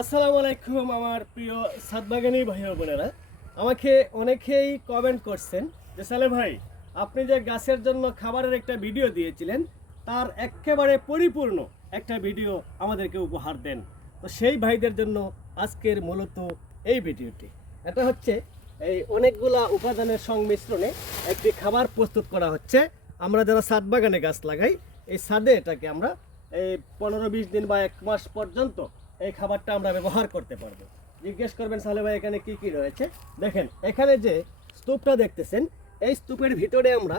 আসসালামু আলাইকুম আমার প্রিয় সাতবাগানি ভাই বোনেরা। আমাকে অনেকেই কমেন্ট করছেন যে, সালে ভাই, আপনি যে গাছের জন্য খাবারের একটা ভিডিও দিয়েছিলেন, তার একেবারে পরিপূর্ণ একটা ভিডিও আমাদেরকে উপহার দেন। তো সেই ভাইদের জন্য আজকের মূলত এই ভিডিওটি এটা হচ্ছে এই অনেকগুলা উপাদানের সংমিশ্রণে একটি খাবার প্রস্তুত করা হচ্ছে। আমরা যারা সাত বাগানে গাছ লাগাই, এই সাদে এটাকে আমরা এই পনেরো বিশ দিন বা এক মাস পর্যন্ত এই খাবারটা আমরা ব্যবহার করতে পারব। জিজ্ঞেস করবেন, সালে ভাই, এখানে কি কি রয়েছে? দেখেন, এখানে যে স্তূপটা দেখতেছেন, এই স্তূপের ভিতরে আমরা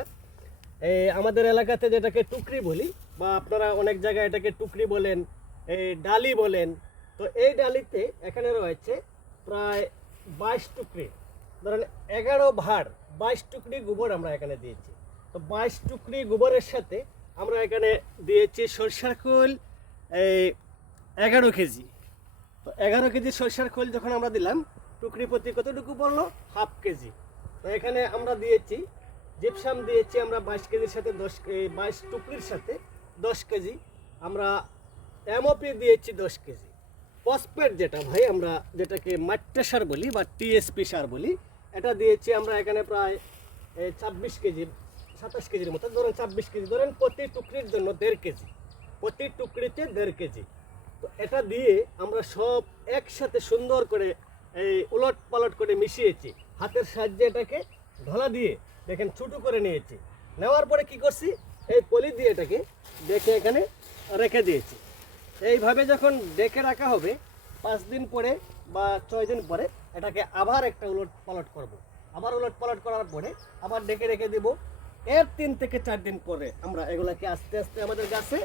এই আমাদের এলাকাতে যেটাকে টুকরি বলি, বা আপনারা অনেক জায়গায় এটাকে টুকরি বলেন, এই ডালি বলেন, তো এই ডালিতে এখানে রয়েছে প্রায় বাইশ টুকরি। ধরেন এগারো ভাড়, বাইশ টুকরি গোবর আমরা এখানে দিয়েছি। তো বাইশ টুকরি গোবরের সাথে আমরা এখানে দিয়েছি সরষার খোল, এই এগারো কেজি। তো এগারো কেজি সরষার খোল যখন আমরা দিলাম, টুকরি প্রতি কতটুকু পড়ল? Half KG. তো এখানে আমরা দিয়েছি, জিপসাম দিয়েছি আমরা বাইশ কেজির সাথে, দশ বাইশ টুকরির সাথে দশ কেজি। আমরা এমওপি দিয়েছি দশ কেজি। ফসফেট যেটা ভাই, আমরা যেটাকে মাট্টা সার বলি বা টিএসপি সার বলি, এটা দিয়েছি আমরা এখানে প্রায় ছাব্বিশ কেজি, সাতাশ কেজির মতো, ধরেন ছাব্বিশ কেজি, ধরেন প্রতি টুকরির জন্য দেড় কেজি। প্রতি টুকরিতে দেড় কেজি। তো এটা দিয়ে আমরা সব একসাথে সুন্দর করে এই উলট পালট করে মিশিয়েছি। হাতের সাহায্যে এটাকে ঢলা দিয়ে দেখেন ছোটো করে নিয়েছি। নেওয়ার পরে কি করছি? এই পলি দিয়ে এটাকে দেখে এখানে রেখে দিয়েছি। এইভাবে যখন ডেকে রাখা হবে, পাঁচ দিন পরে বা ছয় দিন পরে এটাকে আবার একটা উলট পালট করব। আবার উলট পালট করার পরে আবার ডেকে রেখে দিব। এর তিন থেকে চার দিন পরে আমরা এগুলাকে আস্তে আস্তে আমাদের গাছে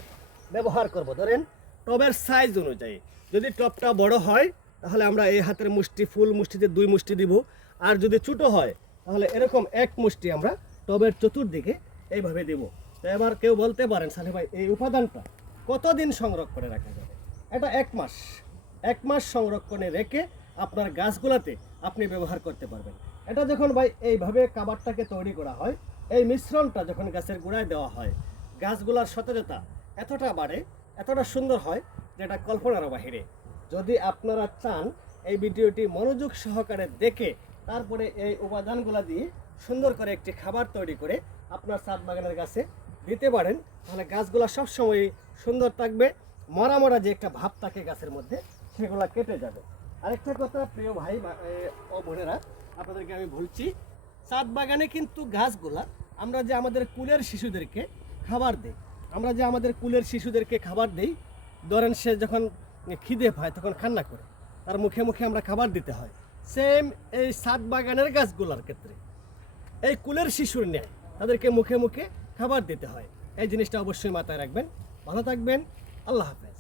ব্যবহার করব। ধরেন টবের সাইজ অনুযায়ী। যদি টবটা বড় হয়, তাহলে আমরা এই হাতের মুষ্টি, ফুল মুষ্টিতে দুই মুষ্টি দিব। আর যদি ছোটো হয়, তাহলে এরকম এক মুষ্টি আমরা টবের চতুর্দিকে এইভাবে দিব। তো এবার কেউ বলতে পারেন, সালে ভাই, এই উপাদানটা কতদিন সংরক্ষণে রাখা যাবে? এটা এক মাস। এক মাস সংরক্ষণে রেখে আপনার গাছগুলাতে আপনি ব্যবহার করতে পারবেন। এটা যখন ভাই, এইভাবে কাবারটাকে তৈরি করা হয়, এই মিশ্রণটা যখন গাছের গোড়ায় দেওয়া হয়, গাছগুলার সতেজতা এতটা বাড়ে এতটা সুন্দর হয় যেটা কল্পনার বাহিরে। যদি আপনারা চান এই ভিডিওটি মনোযোগ সহকারে দেখে তারপরে এই উপাদানগুলো দিয়ে সুন্দর করে একটি খাবার তৈরি করে আপনার ছাদ বাগানের গাছে দিতে পারেন, তাহলে গাছগুলো সবসময় সুন্দর থাকবে, মরা মরা যে একটা ভাব থাকে গাছের মধ্যে, সেগুলো কেটে যাবে। আরেকটা কথা, প্রিয় ভাই ও বোনেরা, আপনাদেরকে আমি বলছি ছাদ বাগানে কিন্তু গাছগুলা, আমরা যে আমাদের কুলের শিশুদেরকে খাবার দিই আমরা যে আমাদের কুলের শিশুদেরকে খাবার দিই, ধরেন সে যখন খিদে পায় তখন খান্না করে। তার মুখে মুখে আমরা খাবার দিতে হয়। সেম এই সাত বাগানের গাছগুলোর ক্ষেত্রে। এই কুলের শিশুর ন্যায় তাদেরকে মুখে মুখে খাবার দিতে হয়। এই জিনিসটা অবশ্যই মাথায় রাখবেন। ভালো থাকবেন। আল্লাহ হাফেজ।